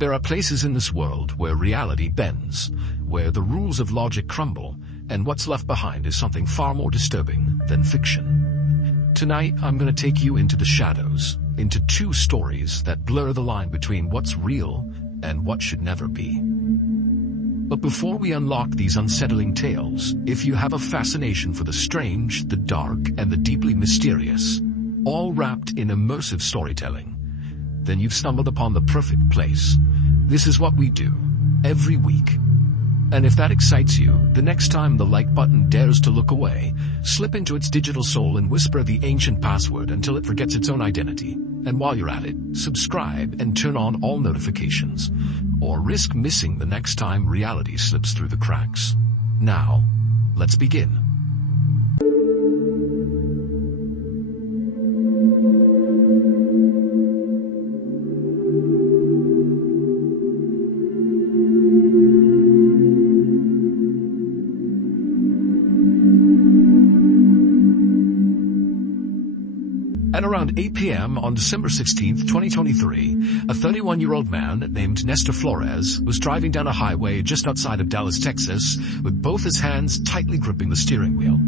There are places in this world where reality bends, where the rules of logic crumble, and what's left behind is something far more disturbing than fiction. Tonight, I'm going to take you into the shadows, into two stories that blur the line between what's real and what should never be. But before we unlock these unsettling tales, if you have a fascination for the strange, the dark, and the deeply mysterious, all wrapped in immersive storytelling, then you've stumbled upon the perfect place. This is what we do, every week. And if that excites you, the next time the like button dares to look away, slip into its digital soul and whisper the ancient password until it forgets its own identity. And while you're at it, subscribe and turn on all notifications, or risk missing the next time reality slips through the cracks. Now, let's begin. At around 8 p.m. on December 16, 2023, a 31-year-old man named Nestor Flores was driving down a highway just outside of Dallas, Texas, with both his hands tightly gripping the steering wheel.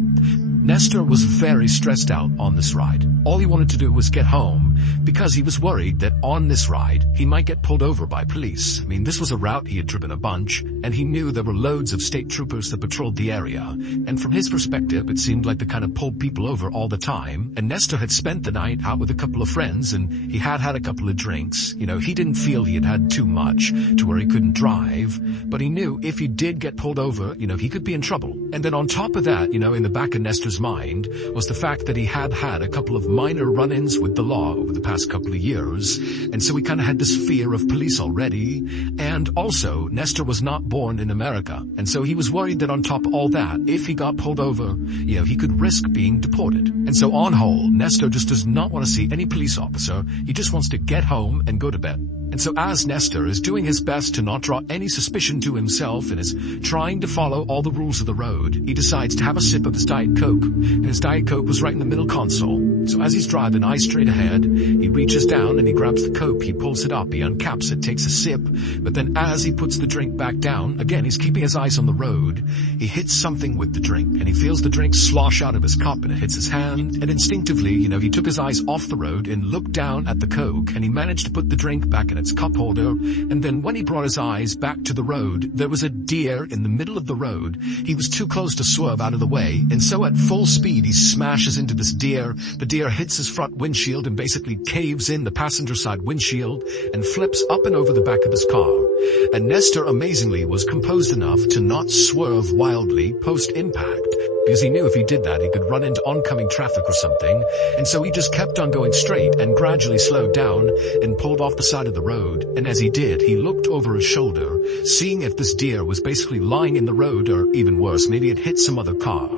Nestor was very stressed out on this ride. All he wanted to do was get home because he was worried that on this ride, he might get pulled over by police. I mean, this was a route he had driven a bunch, and he knew there were loads of state troopers that patrolled the area. And from his perspective, it seemed like they kind of pulled people over all the time. And Nestor had spent the night out with a couple of friends, and he had had a couple of drinks. You know, he didn't feel he had had too much to where he couldn't drive, but he knew if he did get pulled over, he could be in trouble. And then on top of that, in the back of Nestor's mind was the fact that he had had a couple of minor run-ins with the law over the past couple of years, and so he kind of had this fear of police already. And also, Nestor was not born in America, and so he was worried that on top of all that, if he got pulled over, he could risk being deported. And so on whole, Nestor just does not want to see any police officer. He just wants to get home and go to bed. And so as Nestor is doing his best to not draw any suspicion to himself and is trying to follow all the rules of the road, he decides to have a sip of his Diet Coke. And his Diet Coke was right in the middle console. So as he's driving, eyes straight ahead, he reaches down and he grabs the Coke, he pulls it up, he uncaps it, takes a sip, but then as he puts the drink back down, again, he's keeping his eyes on the road, he hits something with the drink, and he feels the drink slosh out of his cup and it hits his hand, and instinctively, he took his eyes off the road and looked down at the Coke, and he managed to put the drink back in its cup holder, and then when he brought his eyes back to the road, there was a deer in the middle of the road. He was too close to swerve out of the way, and so at full speed he smashes into this deer. The deer hits his front windshield and basically caves in the passenger side windshield and flips up and over the back of his car. And Nestor amazingly was composed enough to not swerve wildly post-impact, because he knew if he did that he could run into oncoming traffic or something, and so he just kept on going straight and gradually slowed down and pulled off the side of the road. And as he did, he looked over his shoulder, seeing if this deer was basically lying in the road, or even worse, maybe it hit some other car.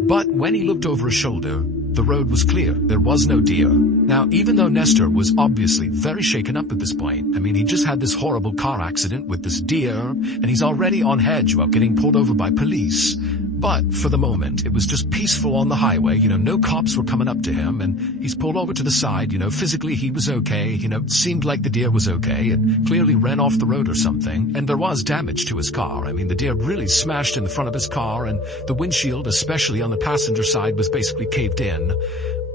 But when he looked over his shoulder, the road was clear. There was no deer. Now, even though Nestor was obviously very shaken up at this point, he just had this horrible car accident with this deer, and he's already on edge about getting pulled over by police. But for the moment, it was just peaceful on the highway. No cops were coming up to him, and he's pulled over to the side. Physically he was okay. It seemed like the deer was okay. It clearly ran off the road or something, and there was damage to his car. The deer really smashed in the front of his car, and the windshield, especially on the passenger side, was basically caved in.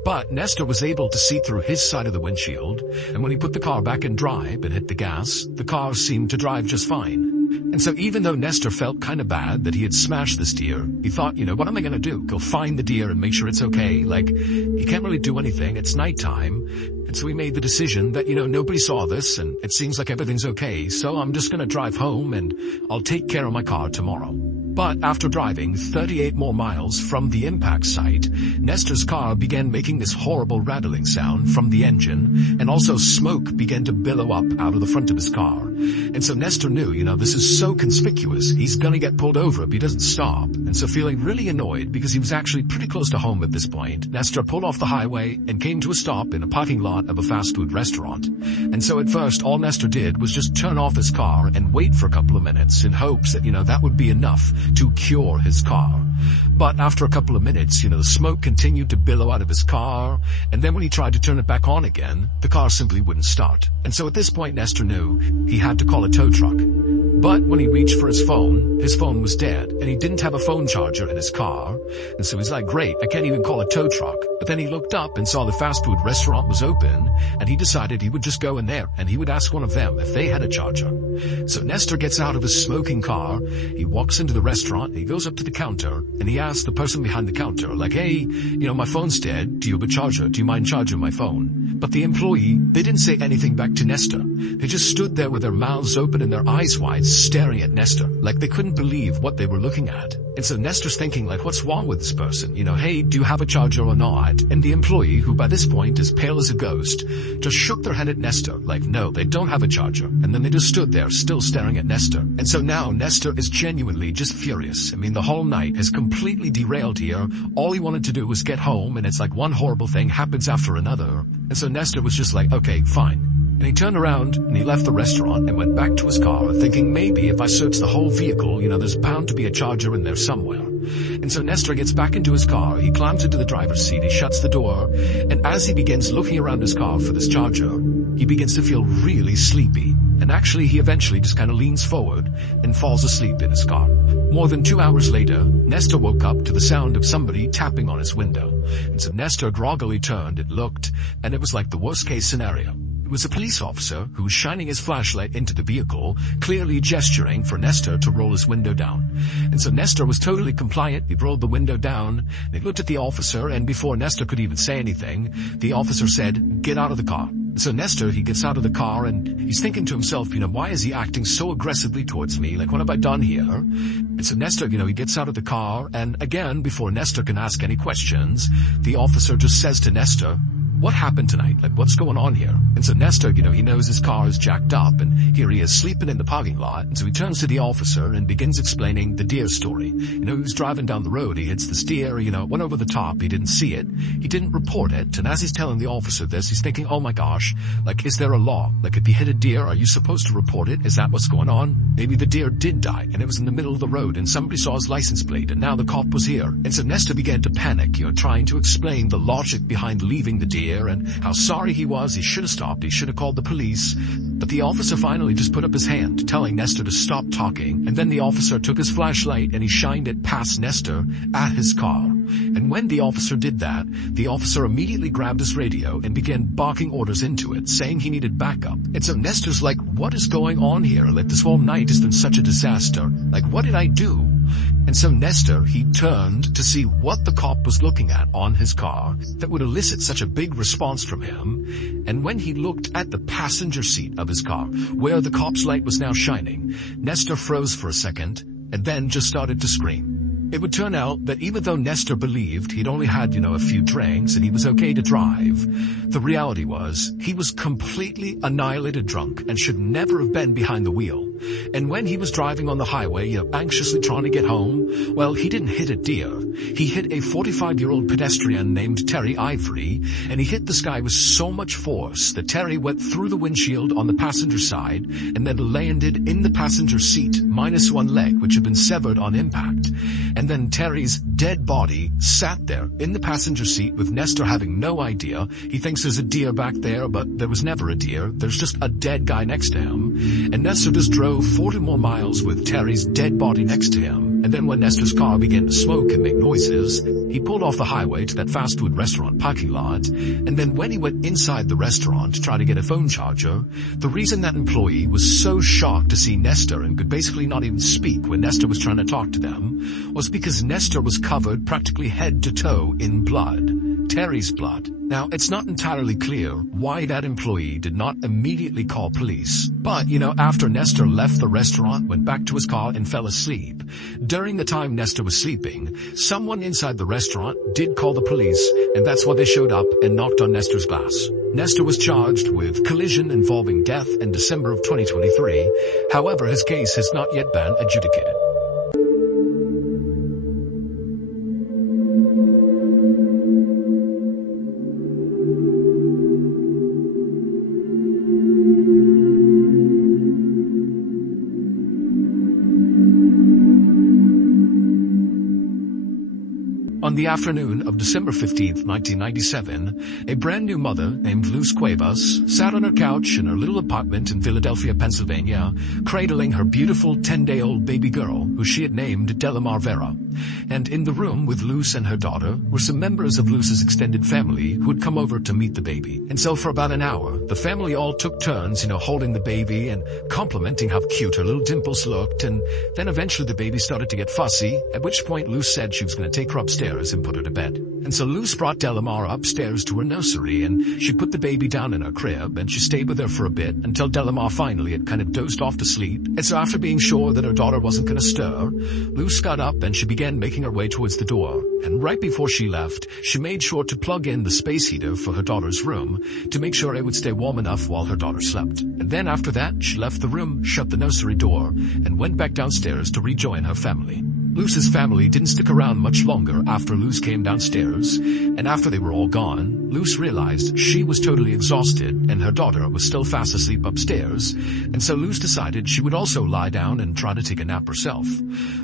But Nestor was able to see through his side of the windshield, and when he put the car back in drive and hit the gas, the car seemed to drive just fine. And so even though Nestor felt kind of bad that he had smashed this deer, he thought, what am I going to do? Go find the deer and make sure it's okay? Like, he can't really do anything. It's nighttime. And so he made the decision that, nobody saw this and it seems like everything's okay. So I'm just going to drive home and I'll take care of my car tomorrow. But after driving 38 more miles from the impact site, Nestor's car began making this horrible rattling sound from the engine, and also smoke began to billow up out of the front of his car. And so Nestor knew, this is so conspicuous, he's gonna get pulled over if he doesn't stop. And so feeling really annoyed, because he was actually pretty close to home at this point, Nestor pulled off the highway and came to a stop in a parking lot of a fast food restaurant. And so at first, all Nestor did was just turn off his car and wait for a couple of minutes in hopes that, that would be enough to cure his car. But after a couple of minutes, the smoke continued to billow out of his car, and then when he tried to turn it back on again, the car simply wouldn't start. And so at this point, Nestor knew he had to call a tow truck. But when he reached for his phone was dead, and he didn't have a phone charger in his car. And so he's like, great, I can't even call a tow truck. But then he looked up and saw the fast food restaurant was open, and he decided he would just go in there, and he would ask one of them if they had a charger. So Nestor gets out of his smoking car, he walks into the restaurant, he goes up to the counter, and he asks the person behind the counter, like, hey, my phone's dead, do you have a charger? Do you mind charging my phone? But the employee, they didn't say anything back to Nestor. They just stood there with their mouths open and their eyes wide, staring at Nestor, like they couldn't believe what they were looking at. And so Nestor's thinking, like, what's wrong with this person? Hey, do you have a charger or not? And the employee, who by this point is pale as a ghost, just shook their head at Nestor, like, no, they don't have a charger. And then they just stood there, still staring at Nestor. And so now Nestor is genuinely just furious. The whole night has completely derailed here. All he wanted to do was get home, and it's like one horrible thing happens after another. And so Nestor was just like, okay, fine. And he turned around and he left the restaurant and went back to his car, thinking maybe if I search the whole vehicle, there's bound to be a charger in there somewhere. And so Nestor gets back into his car, he climbs into the driver's seat, he shuts the door, and as he begins looking around his car for this charger, he begins to feel really sleepy. And actually he eventually just kind of leans forward and falls asleep in his car. More than 2 hours later, Nestor woke up to the sound of somebody tapping on his window. And so Nestor groggily turned and looked, and it was like the worst case scenario. It was a police officer who was shining his flashlight into the vehicle, clearly gesturing for Nestor to roll his window down. And so Nestor was totally compliant. He rolled the window down, and he looked at the officer, and before Nestor could even say anything, the officer said, get out of the car. So Nestor, he gets out of the car, and he's thinking to himself, why is he acting so aggressively towards me? Like, what have I done here? And so Nestor, he gets out of the car, and again, before Nestor can ask any questions, the officer just says to Nestor, what happened tonight? Like, what's going on here? And so Nestor, he knows his car is jacked up, and here he is sleeping in the parking lot. And so he turns to the officer and begins explaining the deer story. He was driving down the road, he hits this deer, it went over the top, he didn't see it, he didn't report it, and as he's telling the officer this, he's thinking, oh my gosh, like, is there a law? Like, if you hit a deer, are you supposed to report it? Is that what's going on? Maybe the deer did die, and it was in the middle of the road, and somebody saw his license plate, and now the cop was here. And so Nestor began to panic, trying to explain the logic behind leaving the deer, and how sorry he was, he should have stopped, he should have called the police. But the officer finally just put up his hand, telling Nestor to stop talking, and then the officer took his flashlight and he shined it past Nestor at his car. And when the officer did that, the officer immediately grabbed his radio and began barking orders into it, saying he needed backup. And so Nestor's like, what is going on here? Like, this whole night has been such a disaster. Like, what did I do? And so Nestor, he turned to see what the cop was looking at on his car that would elicit such a big response from him. And when he looked at the passenger seat of his car, where the cop's light was now shining, Nestor froze for a second and then just started to scream. It would turn out that even though Nestor believed he'd only had, a few drinks and he was okay to drive, the reality was he was completely annihilated drunk and should never have been behind the wheel. And when he was driving on the highway, anxiously trying to get home, well, he didn't hit a deer. He hit a 45-year-old pedestrian named Terry Ivory, and he hit this guy with so much force that Terry went through the windshield on the passenger side and then landed in the passenger seat, minus one leg, which had been severed on impact. And then Terry's dead body sat there in the passenger seat with Nestor having no idea. He thinks there's a deer back there, but there was never a deer. There's just a dead guy next to him. And Nestor just drove 40 more miles with Terry's dead body next to him. And then when Nestor's car began to smoke and make noises, he pulled off the highway to that fast food restaurant parking lot. And then when he went inside the restaurant to try to get a phone charger, the reason that employee was so shocked to see Nestor and could basically not even speak when Nestor was trying to talk to them was because Nestor was covered practically head to toe in blood. Terry's blood. Now, it's not entirely clear why that employee did not immediately call police. But, after Nestor left the restaurant, went back to his car and fell asleep, during the time Nestor was sleeping, someone inside the restaurant did call the police, and that's why they showed up and knocked on Nestor's glass. Nestor was charged with collision involving death in December of 2023. However, his case has not yet been adjudicated. On the afternoon of December 15th, 1997, a brand new mother named Luz Cuevas sat on her couch in her little apartment in Philadelphia, Pennsylvania, cradling her beautiful 10-day-old baby girl, who she had named Delamar Vera. And in the room with Luz and her daughter were some members of Luz's extended family who had come over to meet the baby. And so for about an hour, the family all took turns, holding the baby and complimenting how cute her little dimples looked. And then eventually the baby started to get fussy, at which point Luz said she was going to take her upstairs and put her to bed. And so Luz brought Delamar upstairs to her nursery, and she put the baby down in her crib, and she stayed with her for a bit until Delamar finally had kind of dozed off to sleep. And so after being sure that her daughter wasn't going to stir, Luz got up and she began making her way towards the door. And right before she left, she made sure to plug in the space heater for her daughter's room to make sure it would stay warm enough while her daughter slept. And then after that, she left the room, shut the nursery door, and went back downstairs to rejoin her family. Luz's family didn't stick around much longer after Luz came downstairs, and after they were all gone, Luz realized she was totally exhausted and her daughter was still fast asleep upstairs, and so Luz decided she would also lie down and try to take a nap herself.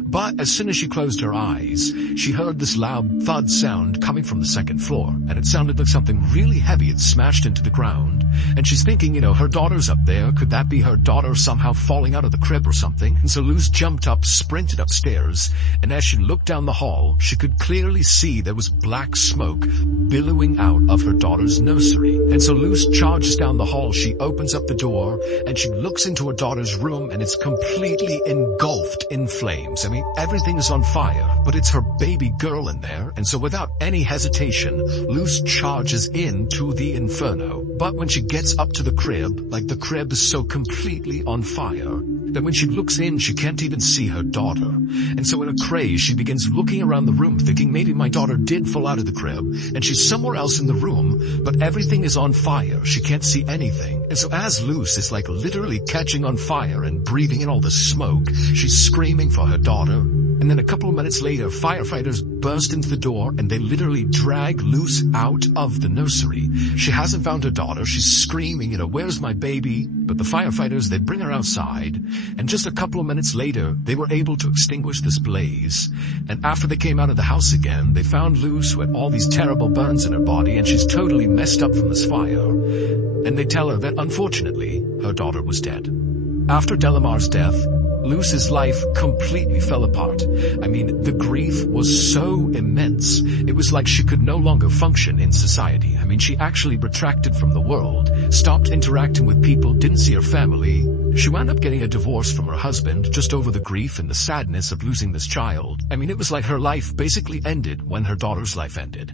But as soon as she closed her eyes, she heard this loud thud sound coming from the second floor, and it sounded like something really heavy had smashed into the ground. And she's thinking, her daughter's up there. Could that be her daughter somehow falling out of the crib or something? And so Luz jumped up, sprinted upstairs, and as she looked down the hall, she could clearly see there was black smoke billowing out of her daughter's nursery. And so Luz charges down the hall. She opens up the door, and she looks into her daughter's room, and it's completely engulfed in flames. Everything is on fire, but it's her baby girl in there. And so without any hesitation, Luz charges into the inferno. But when she gets up to the crib, the crib is so completely on fire that when she looks in, she can't even see her daughter. And so in a craze, she begins looking around the room, thinking maybe my daughter did fall out of the crib, and she's somewhere else in the room, but everything is on fire. She can't see anything. And so as Luz is literally catching on fire and breathing in all the smoke, she's screaming for her daughter. And then a couple of minutes later, firefighters burst into the door and they literally drag Luz out of the nursery. She hasn't found her daughter. She's screaming, where's my baby? But the firefighters, they bring her outside, and just a couple of minutes later, they were able to extinguish this blaze. And after they came out of the house again, they found Luz who had all these terrible burns in her body, and she's totally messed up from this fire. And they tell her that unfortunately, her daughter was dead. After Delamar's death, Luz's life completely fell apart. The grief was so immense. It was like she could no longer function in society. She actually retracted from the world, stopped interacting with people, didn't see her family. She wound up getting a divorce from her husband just over the grief and the sadness of losing this child. It was like her life basically ended when her daughter's life ended.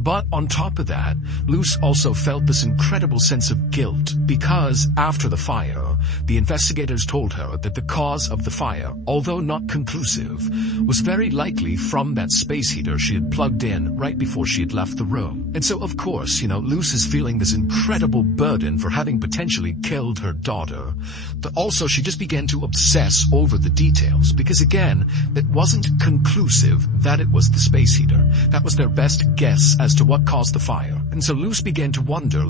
But on top of that, Luz also felt this incredible sense of guilt because after the fire, the investigators told her that the cause of the fire, although not conclusive, was very likely from that space heater she had plugged in right before she had left the room. And so of course, Luz is feeling this incredible burden for having potentially killed her daughter. But also she just began to obsess over the details because again, it wasn't conclusive that it was the space heater. That was their best guess as to what caused the fire. And so Luz began to wonder,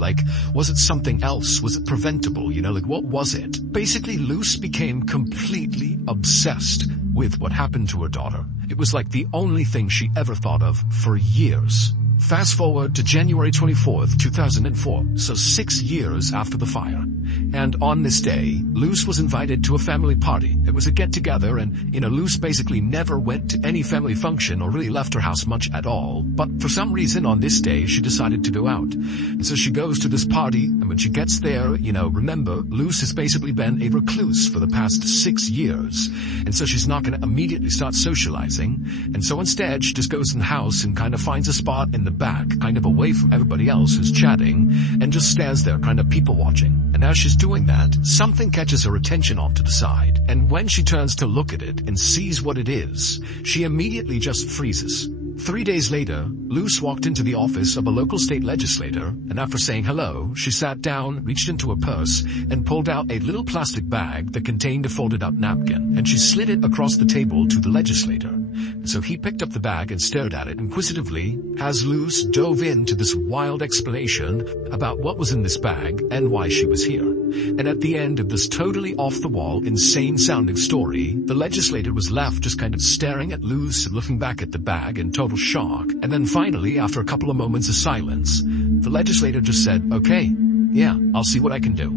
was it something else? Was it preventable? What was it? Basically, Luz became completely obsessed with what happened to her daughter. It was like the only thing she ever thought of for years. Fast forward to January 24th, 2004, so 6 years after the fire. And on this day, Luz was invited to a family party. It was a get-together, and, Luz basically never went to any family function or really left her house much at all. But for some reason on this day, she decided to go out. And so she goes to this party, and when she gets there, remember, Luz has basically been a recluse for the past 6 years. And so she's not going to immediately start socializing. And so instead, she just goes in the house and kind of finds a spot in the back, kind of away from everybody else who's chatting, and just stands there kind of people watching. And as she's doing that, something catches her attention off to the side. And when she turns to look at it and sees what it is, she immediately just freezes. 3 days later, Luz walked into the office of a local state legislator, and after saying hello, she sat down, reached into her purse, and pulled out a little plastic bag that contained a folded-up napkin, and she slid it across the table to the legislator. So he picked up the bag and stared at it inquisitively as Luz dove into this wild explanation about what was in this bag and why she was here. And at the end of this totally off-the-wall, insane-sounding story, the legislator was left just kind of staring at Luce and looking back at the bag in total shock. And then finally, after a couple of moments of silence, the legislator just said, "Okay, yeah, I'll see what I can do."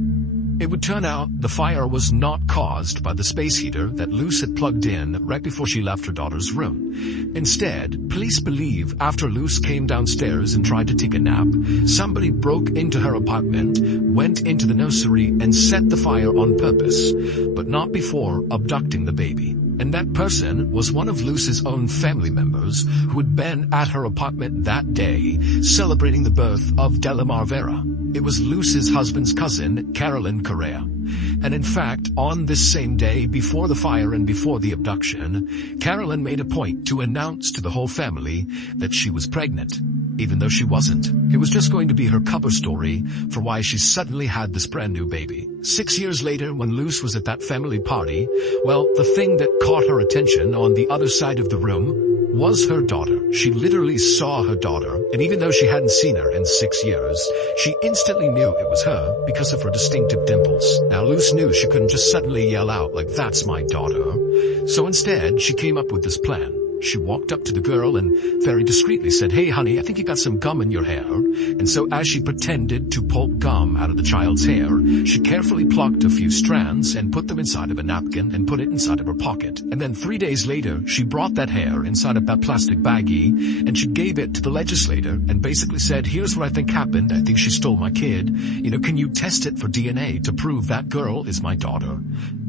It would turn out the fire was not caused by the space heater that Luce had plugged in right before she left her daughter's room. Instead, police believe after Luce came downstairs and tried to take a nap, somebody broke into her apartment, went into the nursery, and set the fire on purpose, but not before abducting the baby. And that person was one of Luce's own family members who had been at her apartment that day celebrating the birth of Delamar Vera. It was Luce's husband's cousin, Carolyn Correa. And in fact, on this same day, before the fire and before the abduction, Carolyn made a point to announce to the whole family that she was pregnant, even though she wasn't. It was just going to be her cover story for why she suddenly had this brand new baby. 6 years later, when Luce was at that family party, well, the thing that caught her attention on the other side of the room was her daughter. She literally saw her daughter, and even though she hadn't seen her in 6 years, she instantly knew it was her because of her distinctive dimples. Now Luce knew she couldn't just suddenly yell out like, "That's my daughter." So instead, she came up with this plan. She walked up to the girl and very discreetly said, "Hey honey, I think you got some gum in your hair." And so as she pretended to pull gum out of the child's hair, she carefully plucked a few strands and put them inside of a napkin and put it inside of her pocket. And then 3 days later, she brought that hair inside of that plastic baggie and she gave it to the legislator and basically said, "Here's what I think happened. I think she stole my kid. Can you test it for DNA to prove that girl is my daughter?"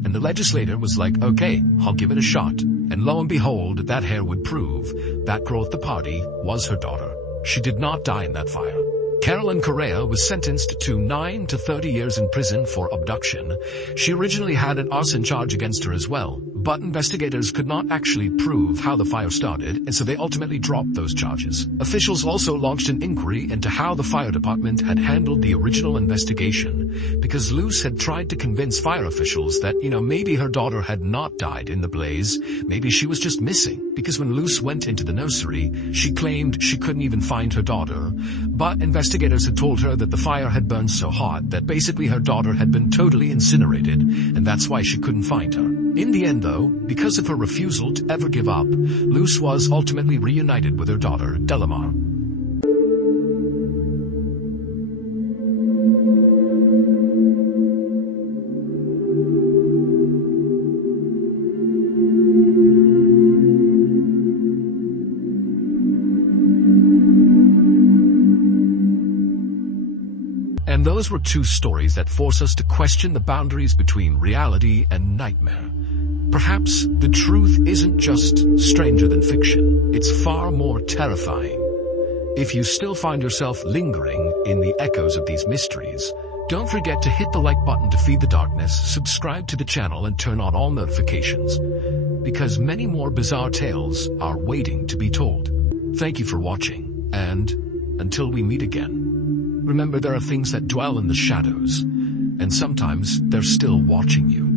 And the legislator was like, "Okay, I'll give it a shot." And lo and behold, that hair would prove that girl at the party was her daughter. She did not die in that fire. Carolyn Correa was sentenced to 9 to 30 years in prison for abduction. She originally had an arson charge against her as well, but investigators could not actually prove how the fire started, and so they ultimately dropped those charges. Officials also launched an inquiry into how the fire department had handled the original investigation, because Luce had tried to convince fire officials that, maybe her daughter had not died in the blaze, maybe she was just missing, because when Luce went into the nursery, she claimed she couldn't even find her daughter, but investigators had told her that the fire had burned so hot that basically her daughter had been totally incinerated, and that's why she couldn't find her. In the end though, because of her refusal to ever give up, Luce was ultimately reunited with her daughter, Delamar. And those were two stories that force us to question the boundaries between reality and nightmare. Perhaps the truth isn't just stranger than fiction. It's far more terrifying. If you still find yourself lingering in the echoes of these mysteries, don't forget to hit the like button to feed the darkness, subscribe to the channel, and turn on all notifications, because many more bizarre tales are waiting to be told. Thank you for watching, and until we meet again, remember there are things that dwell in the shadows, and sometimes they're still watching you.